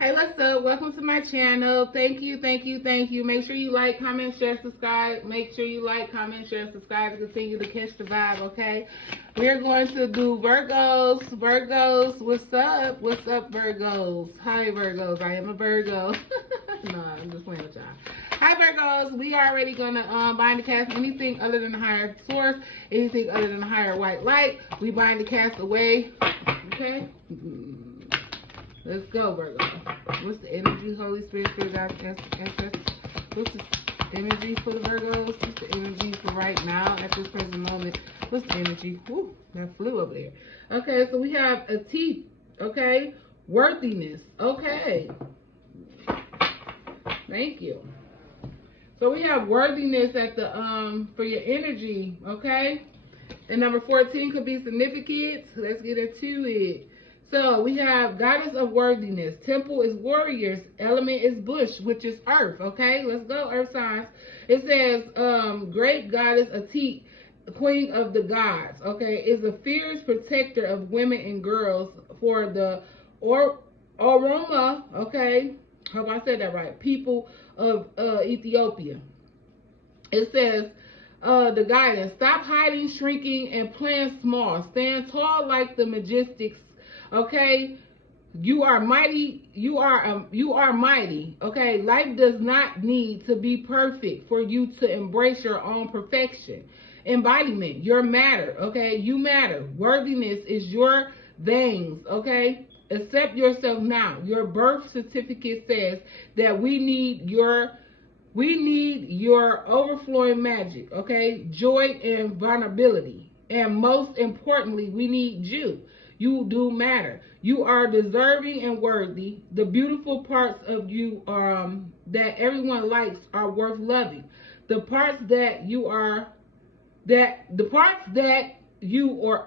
Hey, what's up? Welcome to my channel. Thank you. Make sure you like, comment, share, subscribe. Make sure you like, comment, share, subscribe to continue to catch the vibe, okay? We're going to do Virgos. Virgos, what's up? What's up, Virgos? Hi, Virgos. I am a Virgo. No, I'm just playing with y'all. Hi, Virgos. We are already going to bind to cast anything other than the higher source, anything other than the higher white light. We bind to cast away, okay? Let's go, Virgo. What's the energy, Holy Spirit, Spirit, God, ancestors? What's the energy for the Virgos? What's the energy for right now at this present moment? What's the energy? Woo, that flew over there. Okay, so we have a teeth, okay? Worthiness, okay. Thank you. So we have worthiness at the, for your energy, okay? And number 14 could be significance. Let's get into it. So we have goddess of worthiness. Temple is warriors. Element is bush, which is earth. Okay, let's go, earth signs. It says, great goddess Atit, queen of the gods. Okay, is a fierce protector of women and girls for the Oroma. Okay, hope I said that right. People of Ethiopia. It says, the guidance. Stop hiding, shrinking, and playing small. Stand tall like the majestics. Okay, you are mighty. You are mighty. Okay, life does not need to be perfect for you to embrace your own perfection. Embodiment, your matter. Okay, you matter. Worthiness is your veins. Okay, accept yourself now. Your birth certificate says that we need your overflowing magic. Okay, joy and vulnerability, and most importantly, we need you. You do matter. You are deserving and worthy. The beautiful parts of you that everyone likes are worth loving. The parts that you or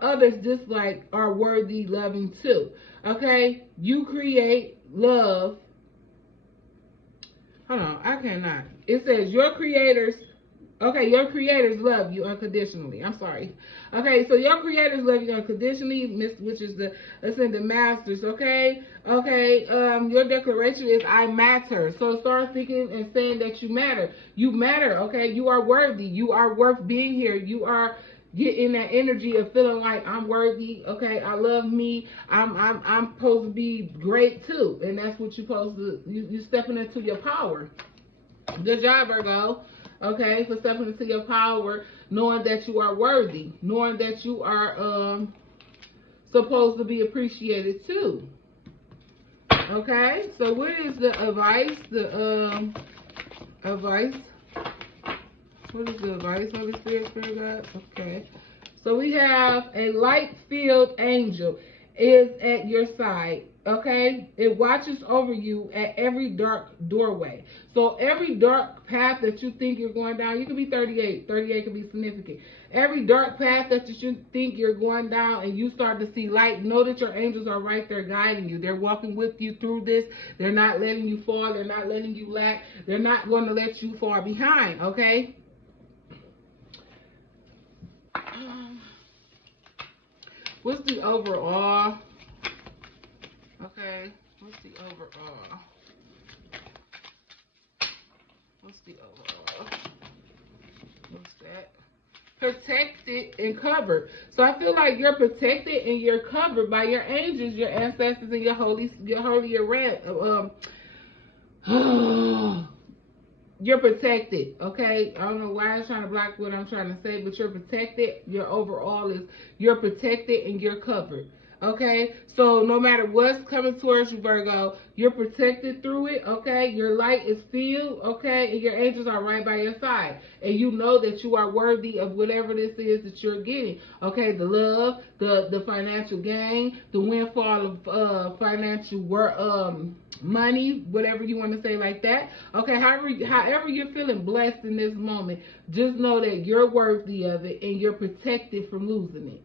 others dislike are worthy loving too. Okay? You create love. Hold on, I cannot. It says your creators love you unconditionally. I'm sorry. Okay, so your creators love you unconditionally, which is the ascended masters. Okay, your declaration is I matter. So start thinking and saying that you matter. You matter. Okay, you are worthy. You are worth being here. You are getting that energy of feeling like I'm worthy. Okay, I love me. I'm supposed to be great too, and that's what you're supposed to. You stepping into your power. Good job, Virgo. Okay, for stepping into your power, knowing that you are worthy, knowing that you are supposed to be appreciated too. Okay, so what is the advice? Advice. What is the advice, Holy Spirit, Spirit God? Okay, so we have a light-filled angel is at your side. Okay, it watches over you at every dark doorway. So every dark path that you think you're going down, you could be 38 could be significant. Every dark path that you think you're going down and you start to see light, know that your angels are right there guiding you. They're walking with you through this. They're not letting you fall. They're not letting you lack. They're not going to let you fall behind. Okay, what's the overall? Okay, what's the overall? What's the overall? What's that? Protected and covered. So I feel like you're protected and you're covered by your angels, your ancestors, and your holier red. You're protected, okay? I don't know why I'm trying to block what I'm trying to say, but you're protected. Your overall is you're protected and you're covered. Okay, so no matter what's coming towards you, Virgo, you're protected through it. Okay, your light is filled. Okay, and your angels are right by your side, and you know that you are worthy of whatever this is that you're getting. Okay, the love, the financial gain, the windfall of financial money, whatever you want to say like that. Okay, however you're feeling blessed in this moment, just know that you're worthy of it and you're protected from losing it.